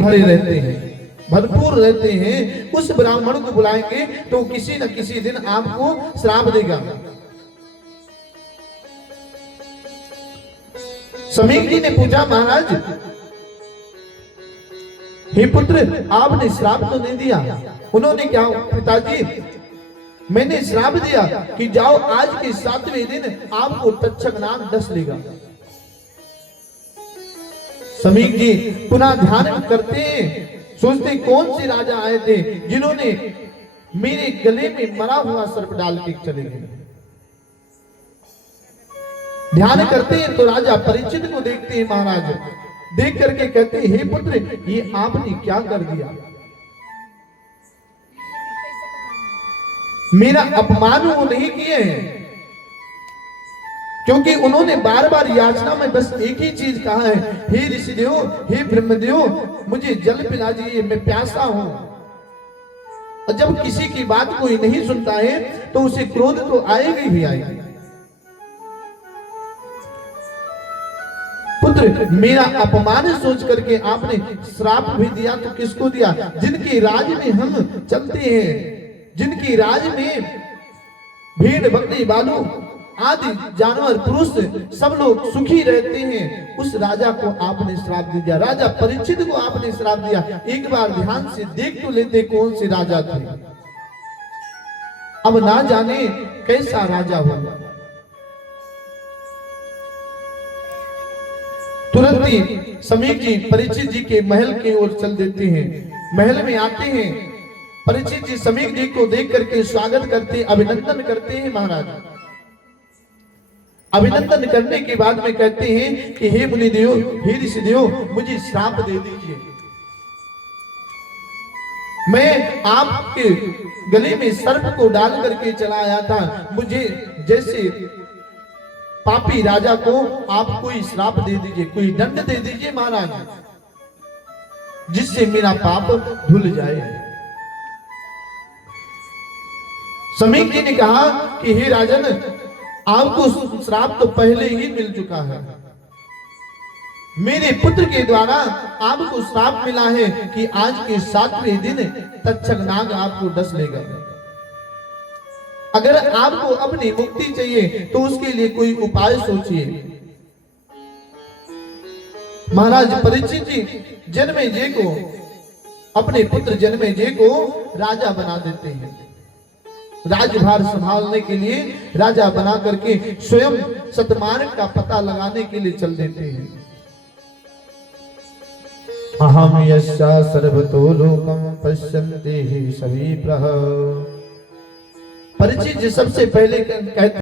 भरे रहते हैं, भरपूर रहते हैं, उस ब्राह्मण को बुलाएंगे तो किसी न किसी दिन आपको श्राप देगा। समीक जी ने पूछा, महाराज हे पुत्र, आपने श्राप तो नहीं दिया? उन्होंने क्या, पिताजी मैंने श्राप दिया कि जाओ आज के 7वें दिन आपको तक्षक नाग डस लेगा। समीक जी पुनः ध्यान करते हैं, सोचते कौन से राजा आए थे जिन्होंने मेरे गले में मरा हुआ सर्प डाल के चले गए। ध्यान करते हैं तो राजा परीक्षित को देखते हैं। महाराज देख करके कहते हैं, हे पुत्र, ये आपने क्या कर दिया? मेरा अपमान वो नहीं किए हैं, क्योंकि उन्होंने बार बार याचना में बस एक ही चीज कहा है, हे ऋषिदेव, हे ब्रह्मदेव, मुझे जल पिला दीजिए, मैं प्यासा हूं। और जब किसी की बात कोई नहीं सुनता है तो उसे क्रोध तो आएगा ही आएगा। पुत्र, मेरा अपमान सोच करके आपने श्राप भी दिया तो किसको दिया? जिनके राज में हम चलते हैं, जिनकी राज में भेड़ बकरी बालू आदि जानवर पुरुष सब लोग सुखी रहते हैं, उस राजा को आपने श्राप दिया। राजा परीक्षित को आपने श्राप दिया। एक बार ध्यान से देख तो लेते कौन से राजा थे, अब ना जाने कैसा राजा होगा। तुरंत ही समीक जी परीक्षित जी के महल की ओर चल देते हैं। महल में आते हैं, परीक्षित जी समीक जी को देख करके स्वागत करते, अभिनंदन करते हैं। महाराज अभिनंदन करने के बाद में कहते हैं कि हे मुनिदेव, हे ऋषिदेव, मुझे श्राप दे दीजिए। मैं आपके गले में सर्प को डाल करके चला आया था, मुझे जैसे पापी राजा को आप कोई श्राप दे दीजिए, कोई दंड दे दीजिए महाराज, जिससे मेरा पाप धुल जाए। समीक जी ने कहा कि हे राजन, आपको श्राप तो पहले ही मिल चुका है। मेरे पुत्र के द्वारा आपको श्राप मिला है कि आज के 7वें दिन तक्षक नाग आपको डस लेगा। अगर आपको अपनी मुक्ति चाहिए तो उसके लिए कोई उपाय सोचिए। महाराज परीक्षित जी जन्मेजय को, अपने पुत्र जन्मेजय को राजा बना देते हैं। राजभार संभालने के लिए राजा बना करके स्वयं सतमार्ग का पता लगाने के लिए चल देते हैं। अहम यस्या सर्वतो लोकम पश्यन्ते हि सविप्रः। परिचित सबसे पहले कहते